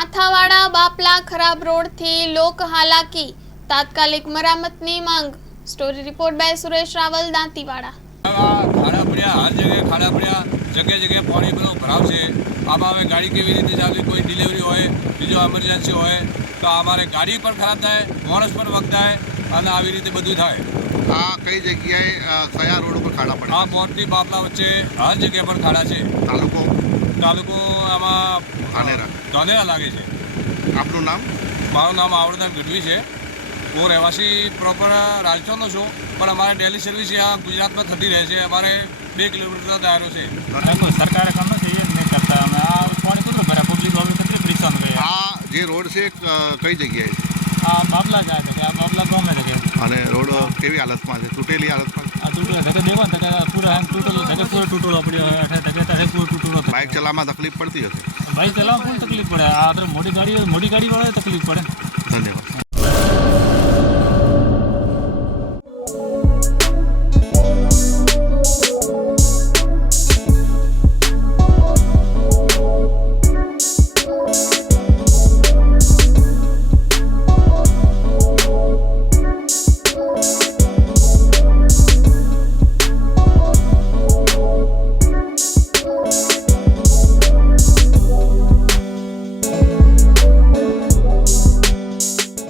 માથાવાડા બાપલા ખરાબ રોડથી લોક હાલાકી, તાત્કાલિક મરામતની માંગ। Story report by Suresh Raval, Dantiwada. ખાડા પડ્યા, હર જગ્યાએ ખાડા પડ્યા, જગ્યાએ જગ્યાએ પાણી બધું ભરાવ છે। આમાં હવે ગાડી કેવી રીતે ચાલવી, કોઈ ડિલિવરી હોય, બીજો એમરજન્સી હોય તો અમારે ગાડી પણ ખરાબ થાય, માણસ પણ વગદાય અને આવી રીતે બધું થાય। આ કઈ જગ્યાએ કયા રોડ ઉપર ખાડા પડે? આ મોરથી બાપલા વચ્ચે હર જગ્યા પર ખાડા છે। તાલુકો આમાં ધાનેરા લાગે છે। આપનું નામ? મારું નામ આવડદાન ગઢવી છે। હું રહેવાસી પ્રોપર રાજસ્થાનનો છું, પણ અમારે ડેલી સર્વિસ આ ગુજરાતમાં થતી રહે છે। અમારે 2 કિલોમીટર દાયરો છે। સરકારે કામ નથી નહીં કરતા, અમે આ પાણી કેટલું ભરે, પબ્લિક હવે કેટલી પરેશાન થઈ। આ જે રોડ છે કઈ જગ્યાએ છે? આ બાપલા જાય છે, આ બાપલા ગામે છે। અને રોડ કેવી હાલતમાં છે? તૂટેલી હાલતમાં? આ તૂટેલો ધકે દેવા ને પૂરા તૂટેલો ધકે પૂરો તૂટેલો પડ્યો, પૂરો તૂટેલો। બાઇક ચલાવવામાં તકલીફ પડતી હશે? બાઇક ચલાવવામાં કોઈ તકલીફ પડે, આ મોટી ગાડી વાળા તકલીફ પડે। ધન્યવાદ।